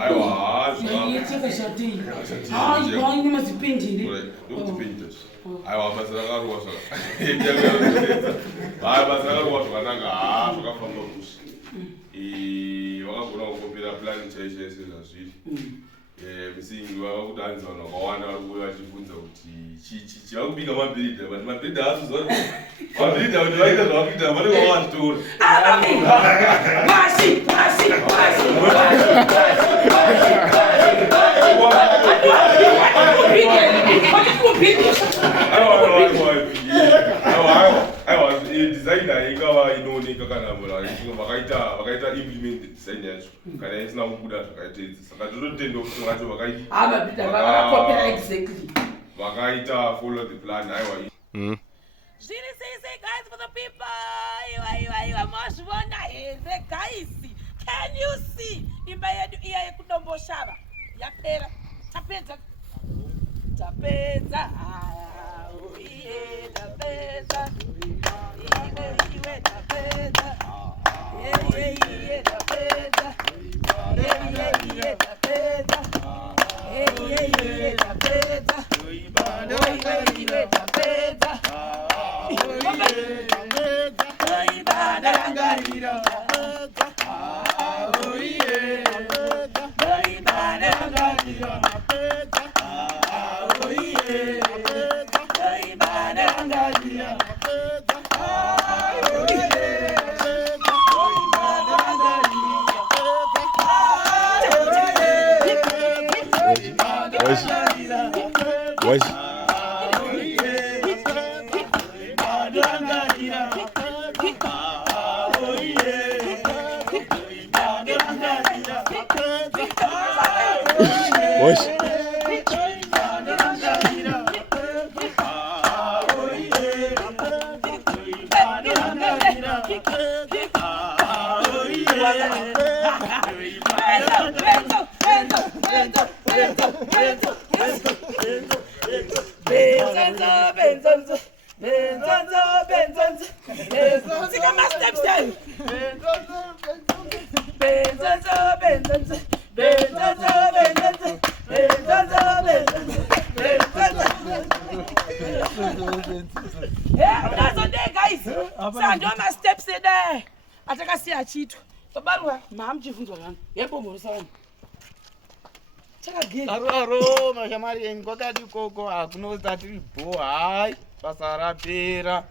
Aiwa, yecheka shati. Hayi mazipindile. Ukupinda. Aiwa basakaruwa saka. Hayi basakaruwa zvakanaka zvakafamba kusi. Vakagona kukopera plan chaizvo sezvazviri. Musingi vavakudanza vanhu vakawanda vari kuuya vachibvunza kuti vakubika mabhiridha but mabhiridha haasizoa mabhiridha kuti vaita zvavakuita vanenge vavazitora designer ingava inooneka kana vakaita implement design yacho kana isina kubuda zvakaita saka tototenda kuti vacho vakaita follow the plan aiwa Zviri sei guys for the people. Aiwa mazvona here guys. Can you see imba yedu iya yekuDomboshava yapera tapedza tapedza iye tapedza iwe tapedza iye tapedza iye tapedza iye tapedza iwe tapedza Chito babarwa maamchivunzwa vanhu yebomorosa vanhu chakagera aro MaShemarians kwakati koko hakunota tiri bho hai basa rapera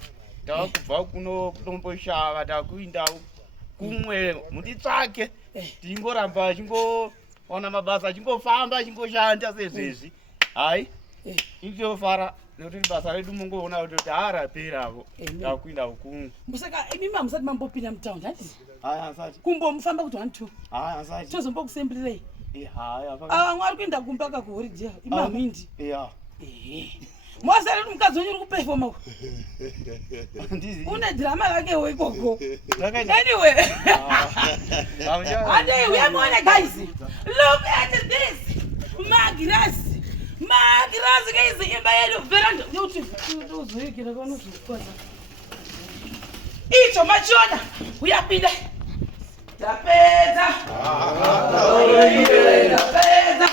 takubva kuno kuDomboshava takuinda kumwe mutitsvake tingoramba achingoona mabasa achingofamba achingoshanda sezvezvi hai ichofara nekuti basa redu mungoona kuti haraperapo takuinda kumwe musaka imimi hamusati mambopinda mutaundi handisi asati kumbomufamba kuti 1 2 asati tozombokusembererei Mwari kuenda kumbaka kuhoriday imamindi mwasari mukadzi wenyu uri kupefoma une drama rakewo ikoko anyway ande uyamona guys look at this magirasi guys imba yedu veranda uti uzoyekera kana zvokwaza icho machiona uyapinda tapedza tapedza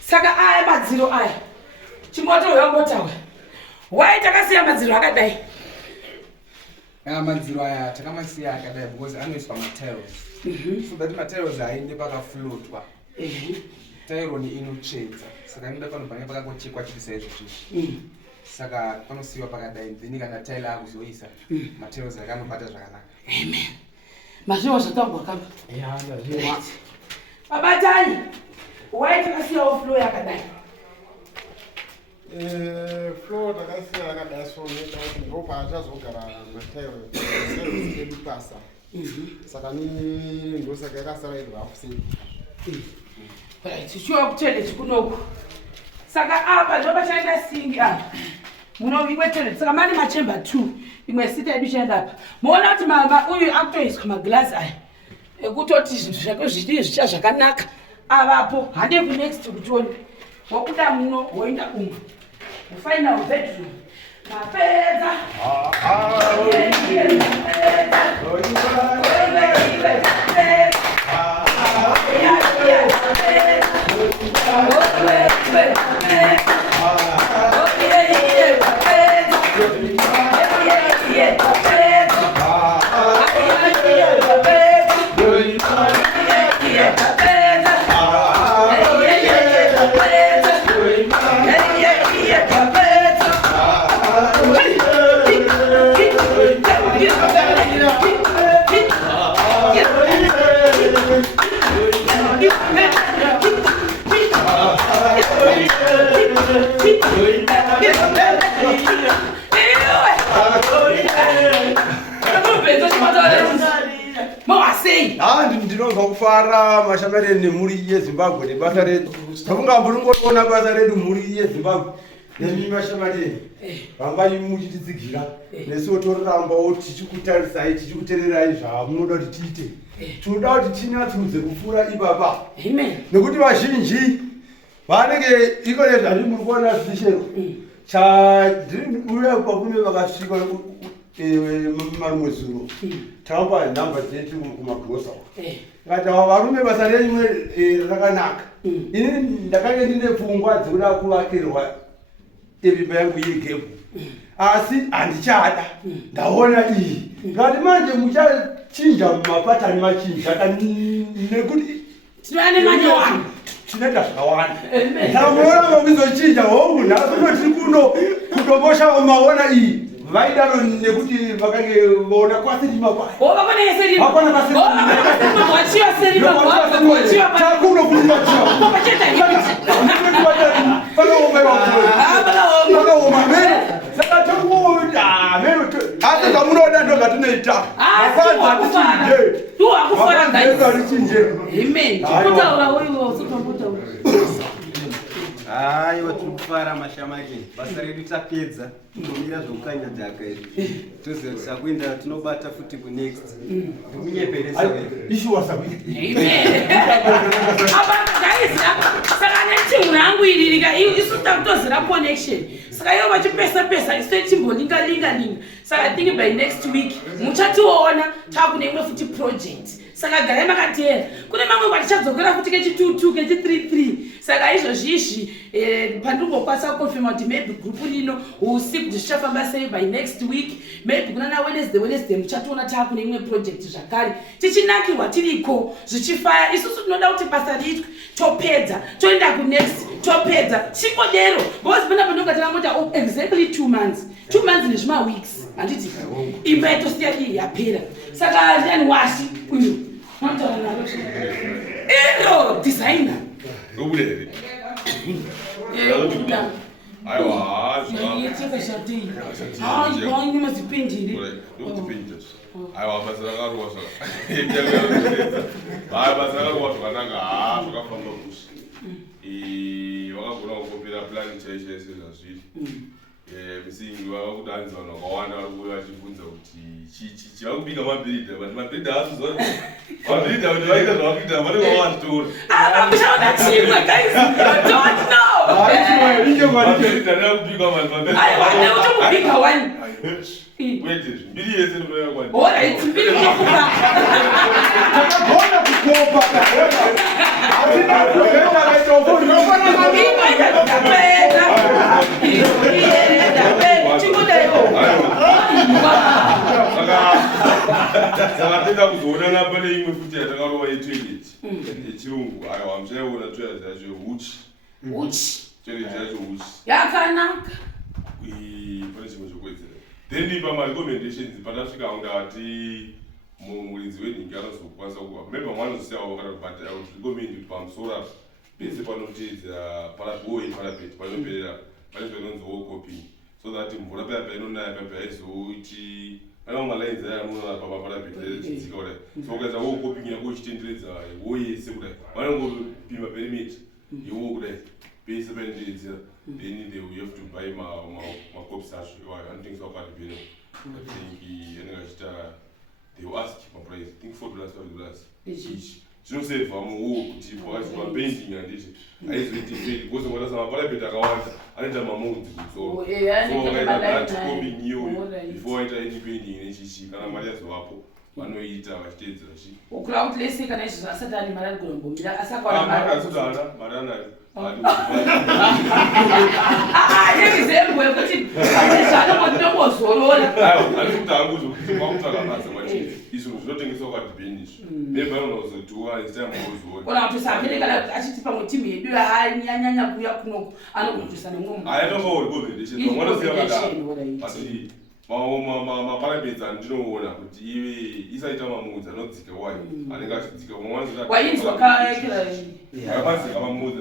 Saka aya madziro aya chimoto uyangotaura waitakasiya madziro akadai. Madziro aya takamasiya akadai because anoiswa materials. So that materials ainde pakaflotwa. Tairo ni inotsvedza saka inoda panobva pakakochekwa chiri saizvo chizvi. Saka panosiyiwa pakadai then kana taila akuzoisa materials akanobata zvakanaka. Amen. Mazviwa zvatangwa kamba. Ndazviwa. Babatani waitakasiyawo flow yakadai. Flow takasiya yakadai so nekuti ndopa achazogara materials edu pasa. Saka ni ndosaka yakasara iri hafu sei. Tichiwa kutoilet kunoku. Saka apa ndopachaenda singi apa. Munovikwe toilet. Saka mane machamber 2. Imwe sita yedu chaenda apa. Muona kuti mama uyu akutoiswa maglass aya. Ekutoti zvinhu zvako zviri zvicha zvakanaka. Avapo hande ku next kutoni. Wakuda muno woenda umwe. Final bedroom. Mapedza. Ndinonzwa kufara MaShemarians nemhuri yeZimbabwe nebasa redu. Takungamboringoona basa redu mhuri yeZimbabwe nemi MaShemarians vangai muchititsigira nesuwo torambawo tichikutarisai tichikuteererai zvamunoda kuti tiite. Tinoda kuti tinatsurudze kupfuura ipapa. Amen. Nekuti vazhinji vanenge iko nezvazvi muri kuona zvichero chauya pakume vakasvika marumwe zuro taupa nhamba dzetu kumagrosa ngati ava varume basa renyumwe rakanaka. Ini ndakange ndine pfungwa dzekuda kuvakirwa imba yangu yegepu asi handichada ndaona iyi ngati manje muchachinja mumapatani machinja nekuti tinoane manyowani tinoita zvakawanda. Tamuona vakuzochinja hongu nhasi tiri kuno kuDomboshava maona iyi vaidaro nekuti vakange vaona kwasirima kwayo. Hapana chakuno panooma mene saka tokuda meno asi zvamunoda ndo zvatinoita Aiwa turikufara MaShemarians. Basa redu tapedza. Tongomira zvokukanya dhaka iri. Toziva kuti takuenda tinobata futi kunext. Tikunyeperesa wewe. Ishuwa sabi. Saka netimu rangu iririka isu takutozira connection. Saka ivo vachipesa isu chimbolinga. Saka I think by next week muchationa takune imwe futi project. Saka garai makatera. Kune mamwe vatichadzokera futi kechi-22 kechi-33. Saka izvozvizvi pandingokwasa confirm kuti maybe group rino usiku zvichafamba sei by next week. Maybe kuna na Wednesday muchationa takune imwe project zvakare. Tichinakirwa tiriko zvichifaya. Isusu tinoda kuti basa ritwe topedza toenda kunext topedza chingodero because pena panonga takamota exactly 2 months. 2 months nezvima weeks handiti imba yatosiya iyi yapera. Saka ndiani washi uyu ero designer Ubulele. Aiwa, aiwa basarakaruwa saka. Basarakaruwa zvakanaka zvakafamba kusi. Vakagona kukopera plani chaizvo sezvazviri. Misingi vakudanza vanhu vakawanda vari kuuya vachibvunza kuti vakubika mabhirida but mabhirida haazozva mabhirida kuti vaita zvavakuita vanenge vavazvitora mabhirida neakubika wete zvimbiri yese saka tenda kuzoonana pane imwe futi yatakarova yetoilet yechirungu aiwa muchaiona toilet yacho uchi toilet yacho uchi yakanaka pane chimwe chokuwedzera then pamarecommendations patasvika ndati muridzi wenhingi anozokwanisa kuva maybe mwanozosiyawo kana but I would recommend kuti pamusoro apo pese panoteedza parapet panoperera pane zvinonzi wall coping so that mvura paya painonaya paya haizoiti pane malines aya anoona paparapet chidzika kudai so ukaisa wall coping yako ichitenderedza wall yese kudai vanongopima perimeter yewo kudai pese painoteedzera then they will have to buy macops acho anotengeswa kwati peno I think anenge achita they will ask my price. I think $4, $5 each. Zvinosave muwo kuti pakaiwa painting handiti haizoiti fake because ukatasa maparapet akawanda anoita mamodzi kumusoro so ukaita that coping iyoyo before waita any painting nechichi kana mari yazovapo vanoita vachiteedzera chi ukura kuti lese kana izvo asati ane mari anogona akazotana mari anayo nevizembwe kuti zvanomozorora arikuti anguti kuti kwakutsvaka basa mati izvo zvinotengeswa kwadibeni izvo maybe anozotiwa instead mozorora kona kuti saperekana achiti pamwe timu yedu anyanya kuuya kunoko anogotusa nemwe ayatongawo recommendation vamwanoziva kadaro asi maparapets andinoona kuti ive isaita mamudzi anodzika wayo anenge achidzika wainzwa akamanzika mamudzi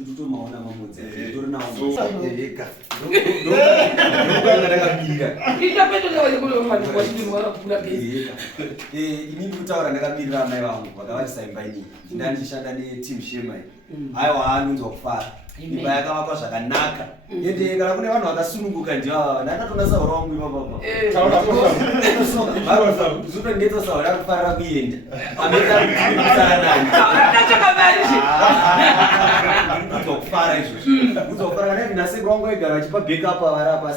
ndotomaona mamudzi inini kutaura ndakabirira amai vangu vakavati saimbaini ndandichishanda neteam shemai aiwa anonzwa kufara imba yakavakwa zvakanaka ende kana kune vanhu vakasununguka ndivava ndakatonasaura wangu ipapapa zutondetosaura kufarira kuenda ameakudzwa kufara izvozvo kudzwa kufara kana nasekuru wangu aigara vachipa backup avarapa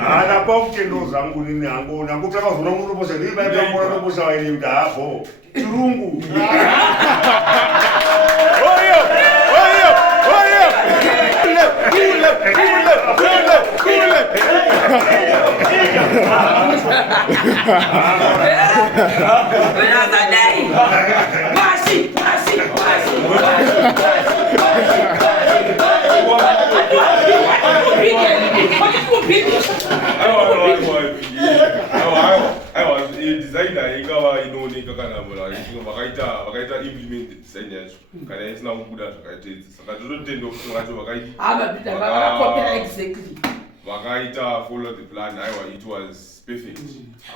haana pakutendo zangu nini hangu nakutakazoona munobosa ndiibaitamuona nobosa waine kuti hapo chirungu designer ingava inooneka kana vakaita implement design yacho kana isina kubuda zvakaitedza saka tototenda kuti vacho vakaita exactly vakaita follow the plan, it was perfect.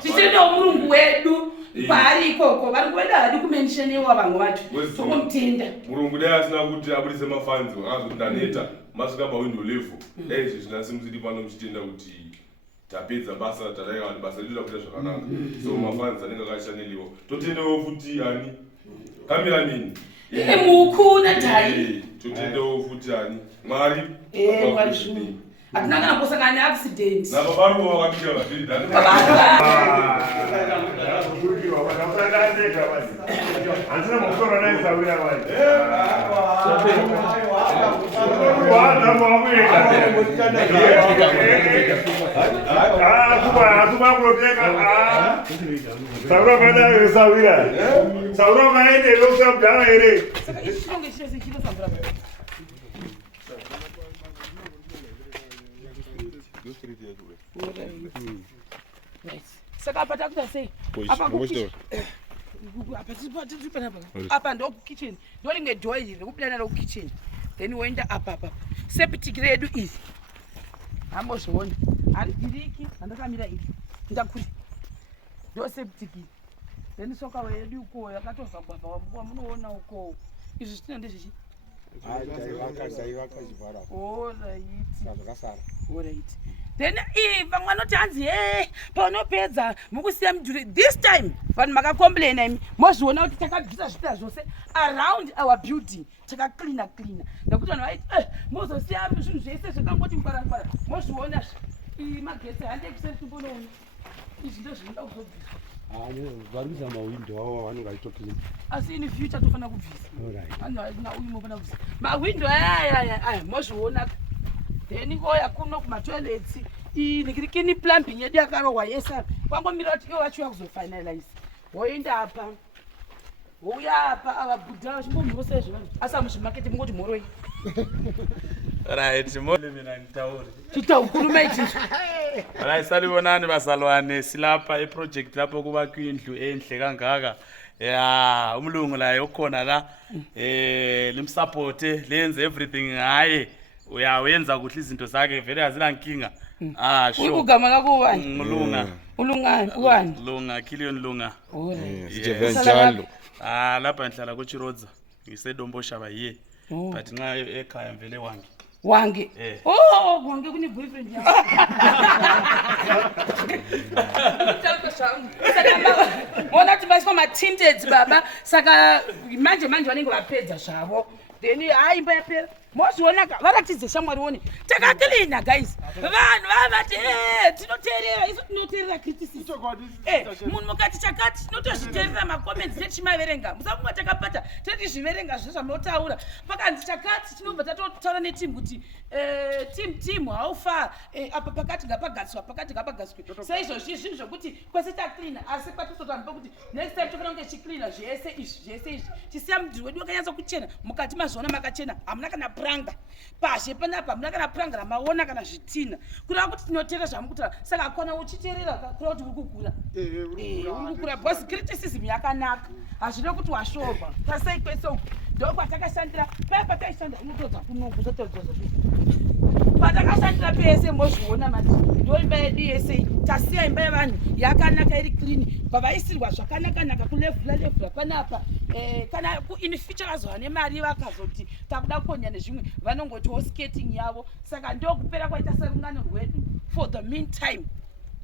Tichino murungu wedu pari ikoko vari kuenda hadi kumensheniwa vamwe vacho tokumutenda murungu dai asina kuti abudise mafanzi vakazoti ndaneta masvika pawindo level dai izvi zvinasimusiri pano muchitenda kuti tapedza basa tadaiva kuti basa rinoda kuita zvakanaka so mafanzi anenge akashaneliwa totendewo futi ani kamiramini mukuna tai totendewo futi ani mwari hatina kana kusangana neaccident nababaruva vakapinda vafiri Anzina mokora naye sawira wali. Saka patakuta sei apa ndo kukitchen ndolinge door iri rekupinda rekukitchen then woenda apa septic redu izi hambozviona hari giriki handakamira iri ndakuri ndo septic then soka yedu uko yakatozvagwavha munoona uko izvi zvitina ndezvechi alright then vamwe vanoti hanzi paunopedza mukusiya mudhuri this time vanhu makacomplaina imi mozviona kuti takabvisa zvipira zvose around our building takacleana nekuti vanhu vaiti mozosiya zvinhu zvese zvakangoti mukwarangwara mozviona magetsi 100% tombonoona izvi ndo zvinoda kuzobviswa varikuisa mawindo avo vanenge vaitoclean asi in future tofana kubvisa nauyu mofana kubvisa mawindo aya mozviona then koya kuno kumatoilets nikirikini plumbing yedu yakarohwa yesa kwangomira kuti ivo vachiuya kuzofinalize woenda apa wouya apa avabhudha vachimbomhoro sezvo asa muzvimaketi mungoti mhoroi right mina ngitauri chitaukuru maitizvo right salibonani basalwane silapha iproject lapho kubakwa indlu enhle kangaka ya umlungu la yokhona la limsupporte lenze everything ngaye uyawenza kuhle izinto zakhe vele azila nkinga sure ukugama lakho ubani Mulunga ulungani ubani Lunga Kilion Lunga njalo lapha ngihlala kuChirodza yekuDomboshava ye but nxa ekhaya mvele wange wange kuni boyfriend yakho wona kuti baswa ma-tinted baba saka manje vanenge vapedza zvavo then hayi imba yapera mozviona varatidze shamwari one takacleana guys vanhu vavati tinoteerera isu tinoteerera criticism munhu mukati chakati tinotozviteerera macomments netichimaverenga musafunga takapata tetizviverenga zve zvamunotaura pakanzi chakati tinobva tatotaura netimu kuti timu haufa apa pakati ngapagadziswa pakati ngapagadziswe saizvozvi zvinhu zvokuti kwese tacleana asi kwatototambe kuti next time tofanira kunge chicleana zvese izvi tisiya mudhuri wedu wakanyatsa kuchena mukati mazviona makachena hamuna kana pranga pashe panapa hamuna kana pranga ramaona kana zvitina kureva kuti tinoteera zvamukutaura saka kona uchiteerera kureva kuti uri kukura uri kukura because criticism yakanaka hazvide kuti washorwa pasei kwese uku ndo kwatakashandira paya pataishandira unotodza kunoku zotodza patakashandira pese mozviona mati ndo imba yedu yese tasiya imba yevanhu yakanaka iri clean pavaisirwa zvakanaka kulevhula panapa kana in future vazova nemari vakazoti takuda kukonya nezvimwe vanongotiwo skating yavo saka ndo kupera kwaita sarungano rwedu for the meantime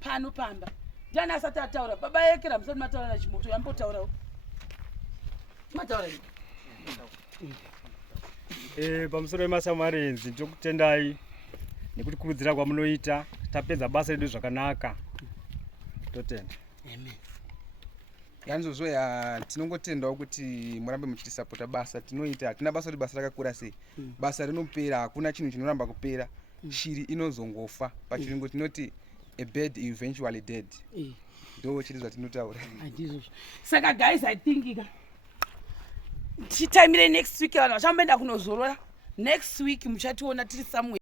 pano pamba ndiani asati ataura baba yekera musati mataura nachimoto yambotaurawo mataura pamusoro weMaShemarians ndokutendai nekuti kurudzira kwamunoita tapedza basa redu zvakanaka totenda amen yanzvozvo tinongotendawo kuti murambe muchitisapota basa tinoita hatina basa kuti basa rakakura sei basa rinopera hakuna chinhu chinoramba kupera shiri inozongofa pachirungu tinoti a bird eventually dead ndo chiri zvatinotaura saka guys I think titamire next week vanhu vachamboenda kunozorora next week muchationa tiri somewhere